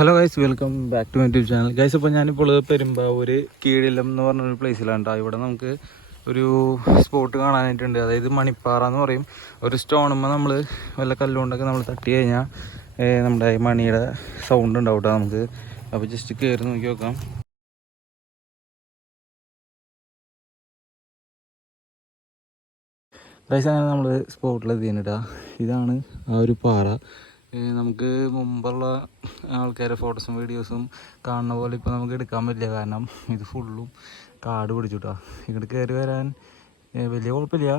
Hello guys, welcome back to my YouTube channel. Guys, ഇപ്പോൾ ഞാനിപ്പോൾ പെരുമ്പാവൂർ കീഴിലം എന്ന് പറഞ്ഞൊരു പ്ലേസിലാണ് കേട്ടോ. ഇവിടെ നമുക്ക് ഒരു സ്പോട്ട് കാണാനായിട്ടുണ്ട്. അതായത് മണിപ്പാറ എന്ന് പറയും. ഒരു സ്റ്റോണുമ്പോൾ നമ്മൾ വല്ല കല്ലുകൊണ്ടൊക്കെ നമ്മൾ തട്ടി കഴിഞ്ഞാൽ നമ്മുടെ മണിയുടെ സൗണ്ട് ഉണ്ടാവും കേട്ടോ നമുക്ക്. അപ്പോൾ ജസ്റ്റ് കയറി നോക്കി നോക്കാം. ഗൈസ്, അങ്ങനെ നമ്മൾ സ്പോട്ടിലെത്തിയിട്ടാ. ഇതാണ് ആ ഒരു പാറ. നമുക്ക് മുമ്പുള്ള ആൾക്കാരെ ഫോട്ടോസും വീഡിയോസും കാണുന്ന പോലെ ഇപ്പോൾ നമുക്ക് എടുക്കാൻ പറ്റില്ല. കാരണം ഇത് ഫുള്ളും കാട് പിടിച്ചിട്ടാ. ഇങ്ങോട്ട് കയറി വരാൻ വലിയ കുഴപ്പമില്ല.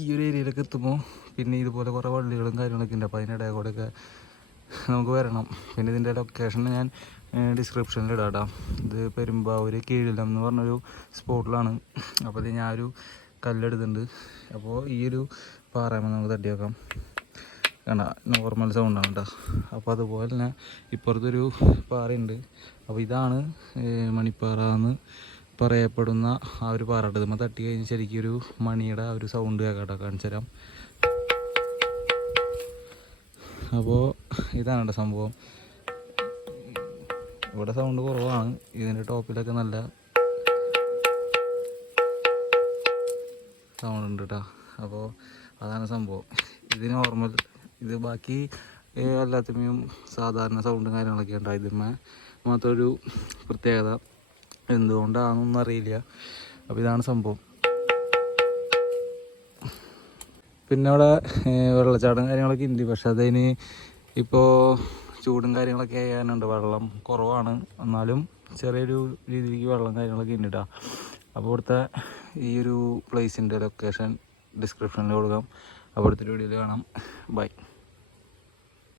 ഈ ഒരു ഏരിയയിലൊക്കെ എത്തുമ്പോൾ പിന്നെ ഇതുപോലെ കുറേ വള്ളികളും കാര്യങ്ങളൊക്കെ ഉണ്ട്. അപ്പോൾ അതിനിടയിൽ കൂടെയൊക്കെ നമുക്ക് വരണം. പിന്നെ ഇതിൻ്റെ ലൊക്കേഷൻ ഞാൻ ഡിസ്ക്രിപ്ഷനിൽ ഇടാം കേട്ടോ. ഇത് പെരുമ്പാവൂർ കീഴിലം എന്ന് പറഞ്ഞൊരു സ്പോട്ടിലാണ്. അപ്പോൾ ഇത് ഞാനൊരു കല്ലെടുത്തുണ്ട്. അപ്പോൾ ഈ ഒരു പാറയുമ്പോൾ നമുക്ക് തട്ടി വെക്കാം. കണ്ട, നോർമൽ സൗണ്ടാണ് കേട്ടോ. അപ്പോൾ അതുപോലെ തന്നെ ഇപ്പുറത്തൊരു പാറയുണ്ട്. അപ്പോൾ ഇതാണ് മണിപ്പാറ എന്ന് പറയപ്പെടുന്ന ആ ഒരു പാറ. ഇതുമ്പോൾ തട്ടി കഴിഞ്ഞ് ശരിക്കും ഒരു മണിയുടെ ആ ഒരു സൗണ്ട് കേട്ടോ. കാണിച്ചു തരാം. അപ്പോൾ ഇതാണ് കേട്ടോ സംഭവം. ഇവിടെ സൗണ്ട് കുറവാണ്. ഇതിൻ്റെ ടോപ്പിലൊക്കെ നല്ല സൗണ്ട് ഉണ്ട് കേട്ടോ. അപ്പോൾ അതാണ് സംഭവം. ഇത് നോർമൽ, ഇത് ബാക്കി എല്ലാത്തിനും സാധാരണ സൗണ്ടും കാര്യങ്ങളൊക്കെ ഉണ്ടാവും. ഇതിന്മേ മാത്രമൊരു പ്രത്യേകത, എന്തുകൊണ്ടാണെന്നൊന്നും അറിയില്ല. അപ്പോൾ ഇതാണ് സംഭവം. പിന്നെ അവിടെ വെള്ളച്ചാട്ടം കാര്യങ്ങളൊക്കെ ഉണ്ട്. പക്ഷെ അതിന് ഇപ്പോൾ ചൂടും കാര്യങ്ങളൊക്കെ ആയാനുണ്ട്. വെള്ളം കുറവാണ്, എന്നാലും ചെറിയൊരു രീതിക്ക് വെള്ളം കാര്യങ്ങളൊക്കെ ഉണ്ട് കേട്ടോ. അപ്പോൾ ഇവിടുത്തെ ഈ ഒരു പ്ലേസിൻ്റെ ലൊക്കേഷൻ ഡിസ്ക്രിപ്ഷനിൽ കൊടുക്കാം. അവിടുത്തെ വീഡിയോയിൽ കാണാം. ബൈ.